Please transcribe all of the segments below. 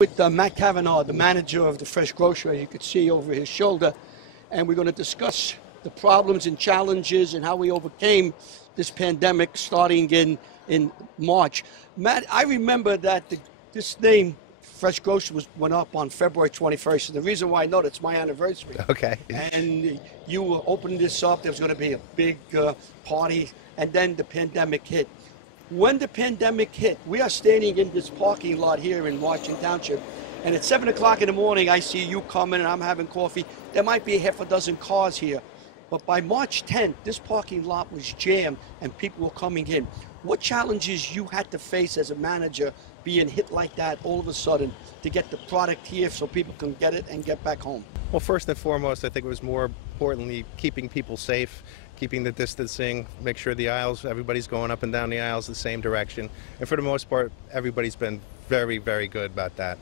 With Matt Cavanagh, the manager of the Fresh Grocer, you could see over his shoulder, and we're going to discuss the problems and challenges and how we overcame this pandemic starting in March. Matt, I remember that this name, Fresh Grocer, went up on February 21st. So the reason why I know it's my anniversary. Okay. And you were opening this up. There was going to be a big party, and then the pandemic hit. When the pandemic hit, we are standing in this parking lot here in Washington Township, and at 7 o'clock in the morning, I see you coming, and I'm having coffee. There might be half a dozen cars here. But by March 10th, this parking lot was jammed, and people were coming in. What challenges you had to face as a manager being hit like that all of a sudden to get the product here so people can get it and get back home? Well, first and foremost, I think it was more importantly keeping people safe, keeping the distancing, make sure the aisles, everybody's going up and down the aisles the same direction. And for the most part, everybody's been very, very good about that.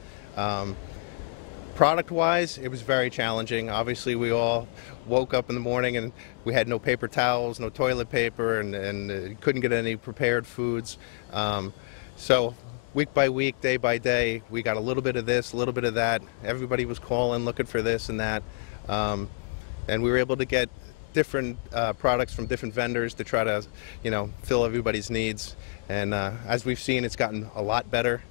Product-wise, it was very challenging. Obviously, we all woke up in the morning and we had no paper towels, no toilet paper, and couldn't get any prepared foods. So week by week, day by day, we got a little bit of this, a little bit of that. Everybody was calling, looking for this and that. And we were able to get different products from different vendors to try to, fill everybody's needs. And as we've seen, it's gotten a lot better,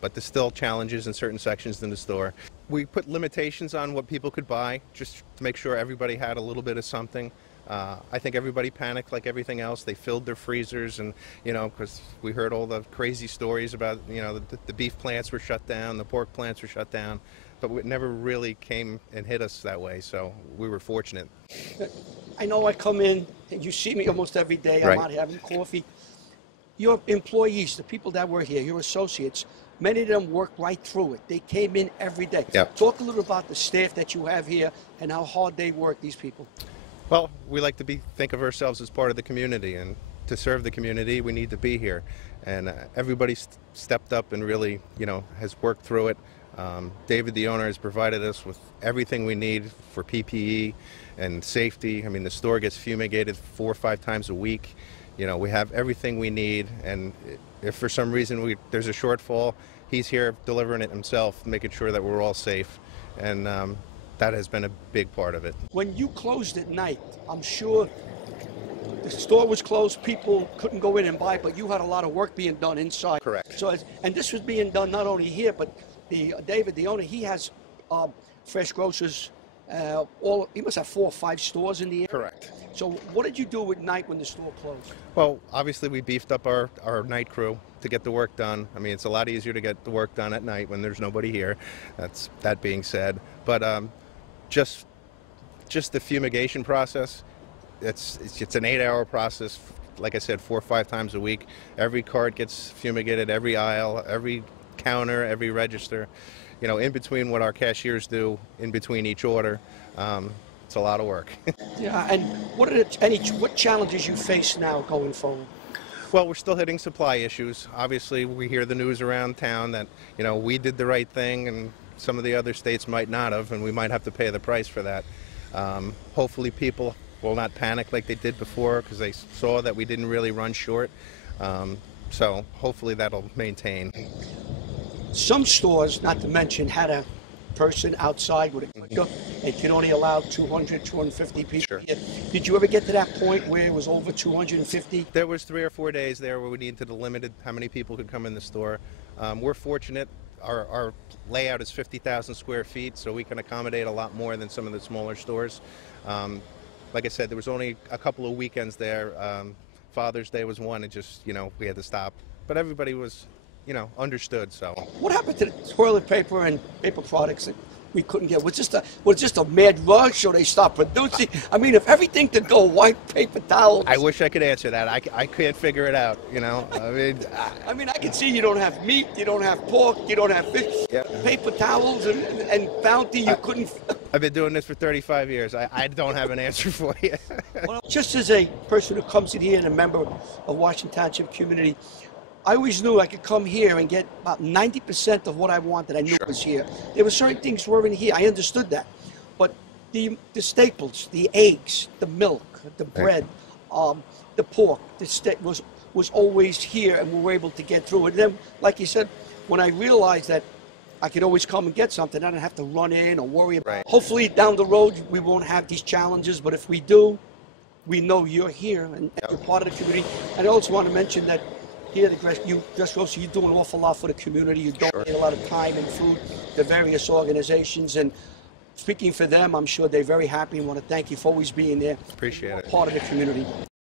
but there's still challenges in certain sections in the store. We put limitations on what people could buy, just to make sure everybody had a little bit of something. I think everybody panicked like everything else. They filled their freezers, and because we heard all the crazy stories about the beef plants were shut down, the pork plants were shut down, but it never really came and hit us that way. So we were fortunate. I know I come in and you see me almost every day. I'm Right. out having coffee. Your employees, the people that work here, your associates, many of them work right through it. They came in every day. Yep. Talk a little about the staff that you have here and how hard they work, these people. Well, we like to think of ourselves as part of the community, and to serve the community, we need to be here. And everybody stepped up and really, has worked through it. David, the owner, has provided us with everything we need for PPE and safety. I mean, the store gets fumigated 4 or 5 times a week. We have everything we need, and if for some reason there's a shortfall, he's here delivering it himself, making sure that we're all safe. And that has been a big part of it. When you closed at night, I'm sure the store was closed, people couldn't go in and buy, but you had a lot of work being done inside. Correct. So, and this was being done not only here, but David, the owner, he has Fresh Grocers. He must have 4 or 5 stores in the area. Correct. So what did you do at night when the store closed? Well, obviously we beefed up our night crew to get the work done. I mean, it's a lot easier to get the work done at night when there's nobody here. That being said, but just the fumigation process, it's an 8-hour process. Like I said, 4 or 5 times a week. Every cart gets fumigated, every aisle, every counter, every register. In between what our cashiers do, in between each order, it's a lot of work. Yeah, and what challenges you face now going forward? Well, we're still hitting supply issues. Obviously, we hear the news around town that, we did the right thing and some of the other states might not have, and we might have to pay the price for that. Hopefully people will not panic like they did before, because they saw that we didn't really run short. So hopefully that'll maintain. Some stores, not to mention, had a person outside with a clicker and can only allow 200, 250 people Sure. here. Did you ever get to that point where it was over 250? There was 3 or 4 days there where we needed to limit how many people could come in the store. We're fortunate. Our layout is 50,000 square feet, so we can accommodate a lot more than some of the smaller stores. Like I said, there was only a couple of weekends there. Father's Day was one, and just, we had to stop. But everybody was, understood, so. What happened to the toilet paper and paper products that we couldn't get? Was it just a mad rush, or they stopped producing? I mean, if everything could go, white paper towels. I wish I could answer that. I can't figure it out, I mean, I can see you don't have meat, you don't have pork, you don't have fish. Yeah. Paper towels and Bounty, you couldn't. I've been doing this for 35 years. I don't have an answer for you. Well, just as a person who comes in here and a member of Washington Township community, I always knew I could come here and get about 90% of what I wanted. I knew it was here. There were certain things weren't here. I understood that. But the staples, the eggs, the milk, the bread, the pork, the steak was always here, and we were able to get through it. And then, like you said, when I realized that I could always come and get something. I don't have to run in or worry about it. Right. Hopefully down the road we won't have these challenges, but if we do, we know you're here and you're part of the community. And I also want to mention that here at FreshGrocer, you do an awful lot for the community. You donate a lot of time and food to various organizations. And speaking for them, I'm sure they're very happy and want to thank you for always being there. Appreciate it. Part of the community.